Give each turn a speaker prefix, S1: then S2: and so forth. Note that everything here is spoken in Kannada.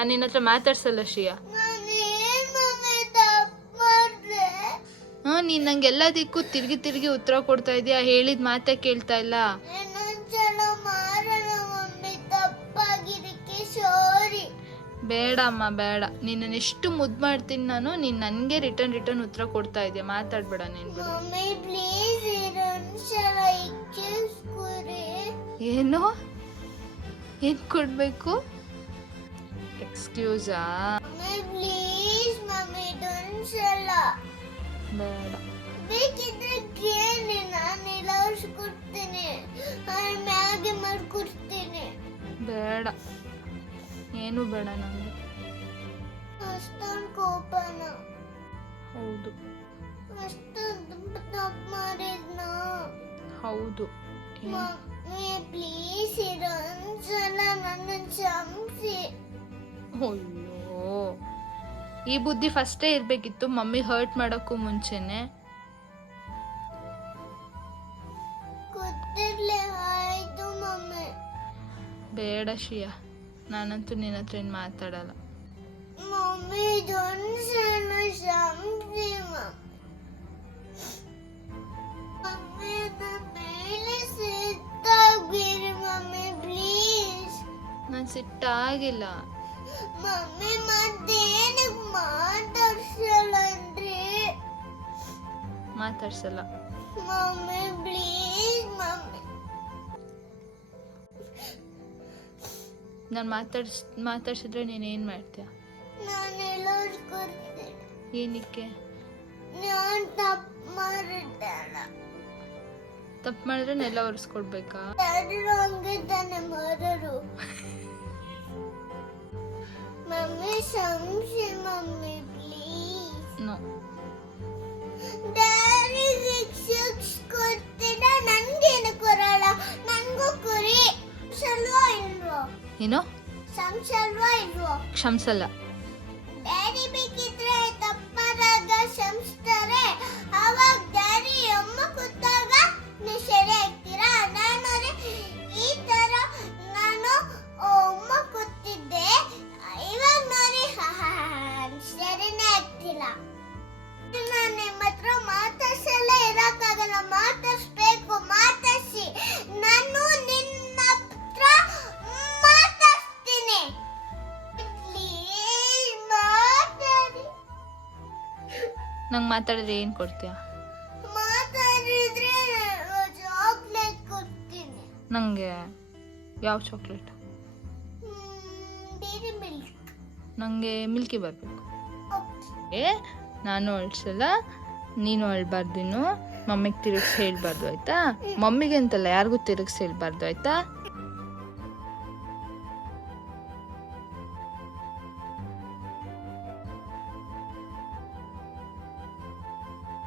S1: ನಾನು ನಿನ್ನ ಹತ್ರ ಮಾತಾಡ್ಸಲ್ಲ ಶ್ರೀಯಾ. ಹಾಂ ನೀನು ನಂಗೆ ಎಲ್ಲದಕ್ಕೂ ತಿರುಗಿ ತಿರುಗಿ ಉತ್ತರ ಕೊಡ್ತಾ ಇದೀಯಾ? ಹೇಳಿದ ಮಾತೇ ಕೇಳ್ತಾ ಇಲ್ಲ.
S2: ಬೇಡಮ್ಮ
S1: ಬೇಡ. ನಿನ್ನ ಎಷ್ಟು ಮುದ್ದು ಮಾಡ್ತೀನಿ ನಾನು ನೀನ್ ನನಗೆ ರಿಟರ್ನ್ ರಿಟರ್ನ್ ಉತ್ತರ ಕೊಡ್ತಾ ಇದೆಯಾ? ಮಾತಾಡ್ಬೇಡ ನೀನು ಏನು? ಏನ್ ಕೊಡ್ಬೇಕು? ಎಕ್ಸ್ಕ್ಯೂಸಾ
S2: ಪ್ಲೀಸ್ ಮಮ್ಮಿ ಇದೊಂದ್ಸಲ
S1: ಬೇಡ
S2: ಬೇಕಿದ್ರೆ ಕೇಳಿ ನಾನು ಇಳಿಸ್ಕೊಡ್ತೀನಿ ಮ್ಯಾಗಿ ಮಾಡ್ಕೊಡ್ತೀನಿ
S1: ಬೇಡ. ಏನು ಬೇಡ ನನಗೆ
S2: ಅಷ್ಟೊಂದು ಕೋಪನ.
S1: ಹೌದು.
S2: ಅಷ್ಟೊಂದು ತಪ್ಪು ಮಾಡಿದ್ನ.
S1: ಹೌದು.
S2: ಪ್ಲೀಸ್ ಇದೊಂದ್ಸಲ ನನ್ನ ಕ್ಷಮಿಸಿ.
S1: ಅಯ್ಯೋ. ಈ ಬುದ್ಧಿ ಫಸ್ಟೇ ಇರಬೇಕಿತ್ತು ಮಮ್ಮಿ ಹರ್ಟ್ ಮಾಡೋಕ್ಕೂ ಮುಂಚೆನೆ. ಬೇಡ ಶಿಯಾ ನಾನಂತೂ ನಿನ್ನ ಹತ್ರ ಏನು ಮಾತಾಡಲ್ಲ. ನಾನು ಸಿಟ್ಟಾಗಿಲ್ಲ.
S2: ಮಮ್ಮಿ ಮತ್ತೇನಕ್ಕೆ ಮಾತಾಡ್ಸಲ್ಲ ಅಂದ್ರೆ?
S1: ಮಾತಾಡ್ಸಲ್ಲ.
S2: Mummy please mummy.
S1: ನಾನು ಮಾತಾಡ್ಸ್ ಮಾತಾಡ್ಸಿದ್ರೆ ನೀನು ಏನು ಮಾಡ್ತೀಯ?
S2: ನಾನು ಎಲ್ಲೋಸ್ಕೊಡ್ತೀನಿ
S1: ಏನಕ್ಕೆ?
S2: ನಾನು ತಪ್ಪು ಮಾಡಿದ್ದಲ್ಲ.
S1: ತಪ್ಪು ಮಾಡಿದ್ರೆ ನೆಲ ಒರೆಸ್ಕೊಡ್ಬೇಕಾ?
S2: ಎಲ್ಲರೂ ಹಂಗೆ ತಾನೆ ಮಾಡೋರು ಮಮ್ಮಿ ಸಂಶಿ ಮಮ್ಮಿ please.
S1: ನೋ
S2: ಡ್ಯಾಡಿಗೆ ಶಿಕ್ಷ ಕೊಡ್ತೀನ ನನ್ಗೇನು ಕೊರಲ್ಲ ನಂಗೂ ಕುರಿ. ಸಲ್ವಾ ಇಲ್ವೋ?
S1: ಏನು?
S2: ಸಂಸಲ್ವಾ ಇಲ್ವೋ?
S1: ಕ್ಷಮಿಸಲ್ಲ.
S2: ಡ್ಯಾಡಿ
S1: ನಂಗೆ ಮಾತಾಡಿದ್ರೆ ಏನು ಕೊಡ್ತೀಯ? ನನಗೆ ಯಾವ ಚಾಕ್ಲೇಟ್
S2: ನಂಗೆ ಮಿಲ್ಕ್
S1: ನನಗೆ ಮಿಲ್ಕಿ ಬರಬೇಕು. ಏ ನಾನು ಅಳ್ಸಲ್ಲ ನೀನು ಅಳ್ಬಾರ್ದಿನ್ನು. ಮಮ್ಮಿಗೆ ತಿರುಗಿಸಿ ಹೇಳ್ಬಾರ್ದು ಆಯ್ತಾ? ಮಮ್ಮಿಗೆ ಅಂತಲ್ಲ ಯಾರಿಗೂ ತಿರುಗಿಸಿ ಹೇಳ್ಬಾರ್ದು ಆಯ್ತಾ?